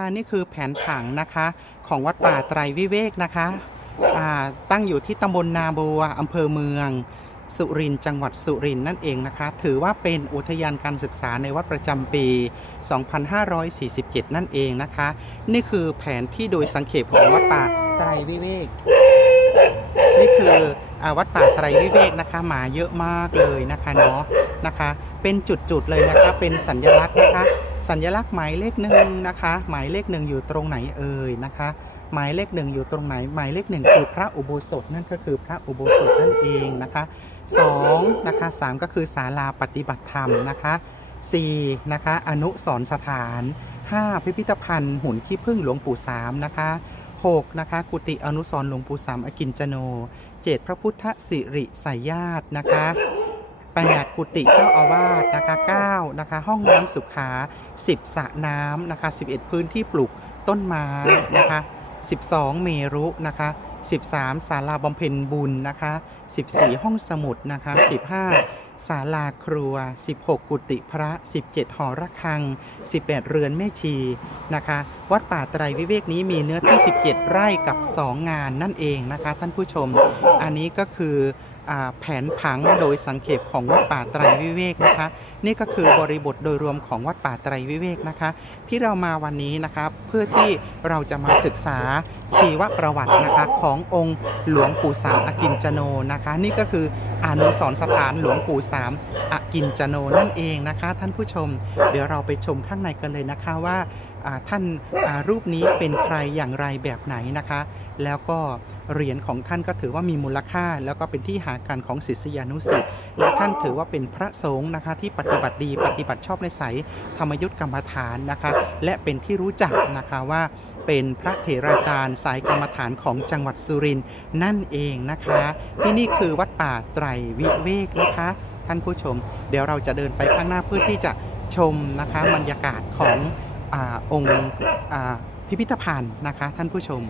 อันนี้คือแผนผังนะคะของวัดป่าไตรวิเวกนะคะตั้งอยู่ที่ตำบลนาบัวอำเภอเมือง สุรินทร์จังหวัดสุรินทร์นั่นเองนะคะ ถือว่าเป็นอุทยานการศึกษาในวัดประจำปี 2547 นั่นเองนะคะ นี่คือแผนที่โดยสังเขปของวัดป่าไตรวิเวกนี่คือ วัดป่าไตรวิเวกนะคะหมาเยอะมากเลยนะคะเนาะนะคะ เป็นจุดๆเลยนะคะเป็นสัญลักษณ์นะคะ สัญลักษณ์หมายเลขหนึ่งนะคะ หมายเลขหนึ่งอยู่ตรงไหนเอ่ยนะคะ หมายเลขหนึ่งอยู่ตรงไหน หมายเลขหนึ่งคือพระอุโบสถนั่นก็คือพระอุโบสถนั่นเองนะคะสองนะคะสามก็คือศาลาปฏิบัติธรรมนะคะสี่นะคะอนุสรสถานห้าพิพิธภัณฑ์หุ่นขี้ผึ้งหลวงปู่สามนะคะหกนะคะกุฏิอนุสรหลวงปู่สามอกินจโน เจ็ดพระพุทธสิริสายญาตินะคะ8กุฏิเจ้าอาวาสนะคะ9นะคะ ห้องน้ำสุขา 10สระน้ำนะคะ 11 พื้นที่ปลูกต้นไม้นะคะ 12 เมรุนะคะ 13 ศาลาบำเพ็ญบุญนะคะ 14 ห้องสมุดนะคะ 15 ศาลาครัว 16 กุฏิพระ 17 หอระฆัง 18 เรือนแม่ชีนะคะ วัดป่าไตรวิเวกนี้มีเนื้อที่ 17 ไร่กับ 2 งานนั่นเองนะคะ ท่านผู้ชม อันนี้ก็คือ แผนผังโดยสังเขปของวัดป่าไตรวิเวกนะคะ นี่ก็คือบริบทโดยรวมของวัดป่าไตรวิเวกนะคะ ที่เรามาวันนี้นะคะเพื่อที่เราจะมาศึกษาชีวประวัตินะคะขององค์หลวงปู่สามอกินจโนนะคะ นี่ก็คืออนุสรสถานหลวงปู่สามอกินจโนนั่นเองนะคะ ท่านผู้ชม เดี๋ยวเราไปชมข้างในกันเลยนะคะว่าท่านรูปนี้เป็นใครอย่างไรแบบไหนนะคะ แล้วก็เหรียญของท่านก็ถือว่ามีมูลค่าแล้วก็เป็นที่หากันของศิษยานุศิษย์และท่านถือว่าเป็นพระสงฆ์นะคะที่ปฏิบัติดีปฏิบัติชอบในสายธรรมยุทธกรรมฐานนะคะและเป็นที่รู้จักนะคะว่าเป็นพระเถราจารย์สายกรรมฐานของจังหวัดสุรินทร์นั่นเองนะคะ ที่นี่คือวัดป่าไตรวิเวกนะคะ ท่านผู้ชม เดี๋ยวเราจะเดินไปข้างหน้าเพื่อที่จะชมนะคะบรรยากาศของอองค์พิพิธภัณฑ์นะคะ ท่านผู้ชม